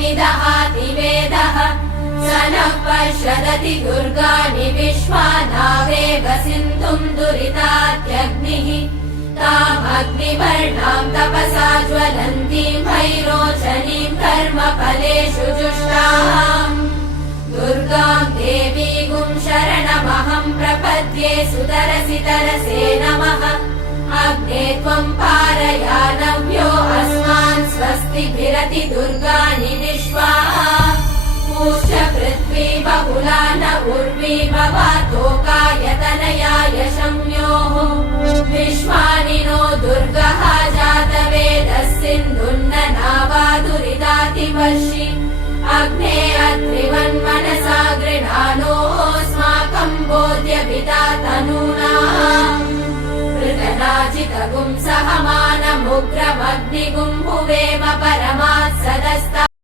निदहाति वेदः स नः पश्यदति दुर्गाणि विश्वानावेव सिन्धुम् दुरितात्यग्निः तामग्निवर्णाम् तपसा ज्वलन्तीम् भैरोचनीम् कर्मफलेषु जुष्टाम् दुर्गाम् देवीगुम् शरणमहम् प्रपद्ये सुतरसि तरसे नमः अग्ने त्वम् पारयानव्यो अस्मान् स्वस्तिभिरति दुर्गाणि विश्वा पूष्य पृथ्वी बहुला न उर्वी भवातोकायतनयाय शम्योः विश्वानि नो दुर्गः जातवेदः सिन्धुन्न नावा दुरितातिवर्षि अग्ने अत्रिवन्मनसा गृणानोऽस्माकम् बोध्यपिता तनूना पृतनाजितगुम् सहमानमुग्रमग्निगुम् भुवेम परमात् सदस्ता